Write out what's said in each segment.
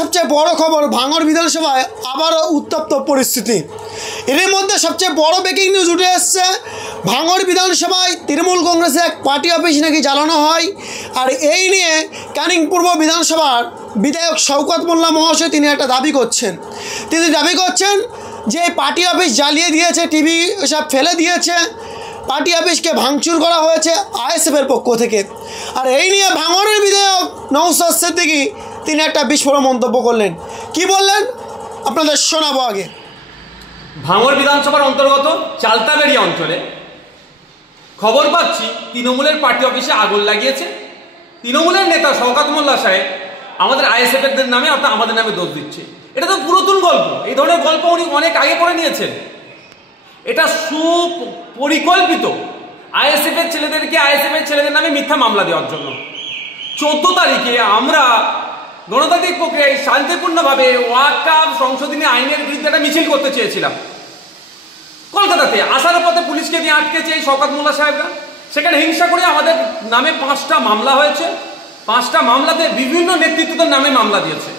সবচেয়ে বড় খবর, ভাঙড় বিধানসভায় আবারও উত্তপ্ত পরিস্থিতি। এর মধ্যে সবচেয়ে বড় ব্রেকিং নিউজ উঠে এসছে, ভাঙড় বিধানসভায় তৃণমূল কংগ্রেসের এক পার্টি অফিস নাকি জ্বালানো হয়। আর এই নিয়ে ক্যানিং পূর্ব বিধানসভার বিধায়ক শওকত মোল্লা মহাশয় তিনি একটা দাবি করছেন। তিনি দাবি করছেন যে পার্টি অফিস জ্বালিয়ে দিয়েছে, টিভি সব ফেলে দিয়েছে, পার্টি অফিসকে ভাঙচুর করা হয়েছে আইএসএফের পক্ষ থেকে। আর এই নিয়ে ভাঙড়ের বিধায়ক নওশাদ সিদ্দিকী তিনি একটা বিস্ফোরক মন্তব্য করলেন। কি বললেন আপনাদের শোনাবো। আগে ভাঙড় বিধানসভার অন্তর্গত চালতাবেড়িয়া অঞ্চলে খবর পাচ্ছি তৃণমূলের পার্টি অফিসে আগুন লাগিয়েছে। তৃণমূলের নেতা শওকত মোল্লা সাহেব আমাদের আইএসএফের নামে অর্থাৎ আমাদের নামে দোষ দিচ্ছে। এটা তো পুরাতন গল্প, এই ধরনের গল্প উনি অনেক আগে পড়ে নিয়েছেন। এটা সুপরিকল্পিত আইএসএফের ছেলেদের নামে মিথ্যা মামলা দেওয়ার জন্য। 14 তারিখে আমরা গণতান্ত্রিক প্রক্রিয়ায় শান্তিপূর্ণভাবে ওয়াকফ সংশোধনী আইনের বিরুদ্ধে একটা মিছিল করতে চেয়েছিলাম কলকাতাতে। আসার পথে পুলিশকে দিয়ে আটকেছে এই শওকত মোল্লা সাহেবরা। সেখানে হিংসা করে আমাদের নামে 5টা মামলা হয়েছে। 5টা মামলাতে বিভিন্ন নেতৃত্বদের নামে মামলা দিয়েছে।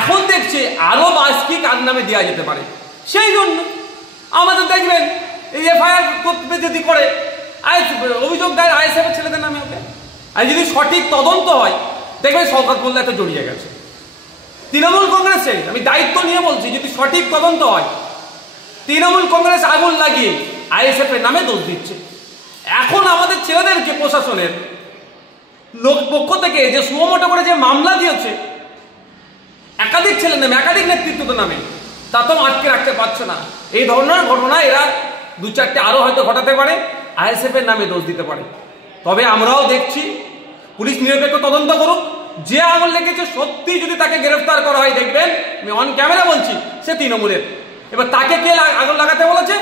এখন দেখছে আরও 22 কি কার নামে দেওয়া যেতে পারে। সেই জন্য আমাদের দেখবেন এই এফআইআর করতে যদি করে অভিযোগ দেয় আইএসএফের ছেলেদের নামে ওকে। আর যদি সঠিক তদন্ত হয় দেখবেন শওকত মোল্লা এতে জড়িয়ে গেছে। তৃণমূল কংগ্রেসের আমি দায়িত্ব নিয়ে বলছি, যদি সঠিক তদন্ত হয় তৃণমূল কংগ্রেস আগুন লাগিয়ে আইএসএফের নামে দোষ দিচ্ছে। এখন আমাদের ছেলেদেরকে প্রশাসনের লোক পক্ষ থেকে যে সুমোটো করে যে মামলা দিয়েছে একাধিক ছেলের নামে, একাধিক নেতৃত্বদের নামে, তাতেও আটকে রাখতে পারছে না। এই ধরনের ঘটনা এরা 2-4টে আরও হয়তো ঘটাতে পারে, আইএসএফের নামে দোষ দিতে পারে। তবে আমরাও দেখছি পুলিশ নিরপেক্ষ তদন্ত করুক। যে আগুন লেগেছে সত্যি যদি তাকে গ্রেফতার করা হয় দেখবেন, আমি অন ক্যামেরা বলছি, সে তৃণমূলের। এবার তাকে কে আগুন লাগাতে বলেছে,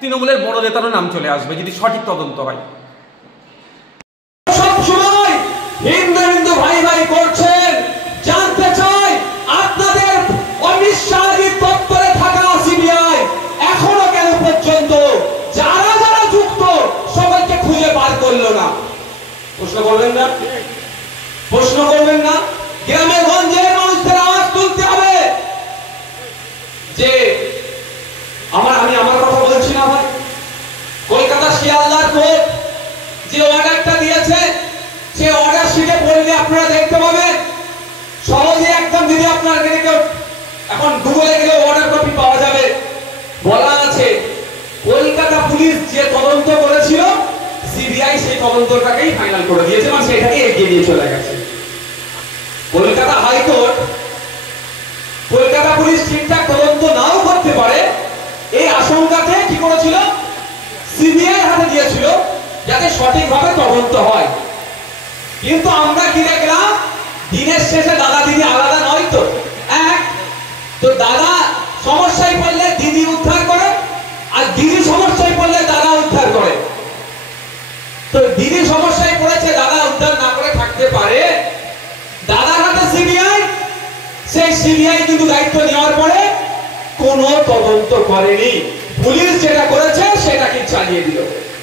তৃণমূলের বড় নেতারও নাম চলে আসবে যদি সঠিক তদন্ত হয়। সবসময় হিন্দু হিন্দু ভাই ভাই করছেন, জানতে চাই আপনাদের অবিশ্বাসী তত্ত্বে থাকা সিবিআই এখনো কেন পর্যন্ত যারা যারা যুক্ত সবাইকে খুঁজে বার করলো না? প্রশ্ন করবেন না, প্রশ্ন করবেন না? গ্রামে গঞ্জে মানুষদের আওয়াজ তুলতে হবে যে আমি আমার কথা বলছি না ভাই। কলকাতা শিয়ালদার কোর্ট যে অর্ডারটা দিয়েছে সে অর্ডার শিটে পড়লে আপনারা দেখতে পাবেন সহজে একদম। যদি আপনার এখন গুগলে গেলে অর্ডার কপি পাওয়া যাবে। বলা আছে কলকাতা পুলিশ যে তদন্ত করেছিল সিবিআই সেই তদন্তটাকেই ফাইনাল করে দিয়েছে, মানে সেটাকে এগিয়ে নিয়ে চলে গেছে। কলকাতা হাইকোর্ট কলকাতা পুলিশ ঠিকঠাক তদন্ত নাও করতে পারে এই আশঙ্কাতে কি করেছিল, সিবিআই হাতে দিয়েছিল যাতে সঠিকভাবে তদন্ত হয়। কিন্তু আমরা কি দেখলাম, দিনের শেষে দাদা দিদি আলাদা নয় তো। তো দাদা সমস্যায় পড়লে দিদি উদ্ধার করে, আর দিদি সমস্যায় পড়লে দাদা উদ্ধার করে। তো দিদি সমস্যায় পড়েছে, দাদা উদ্ধার না করে থাকতে পারে? দাদার হাতে সিবিআই, সেই সিবিআই কিন্তু দায়িত্ব নেওয়ার পরে কোনো তদন্ত করেনি। পুলিশ যেটা করেছে সেটাকে চালিয়ে দিল।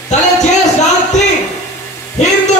তাহলে যে শান্তি হিন্দু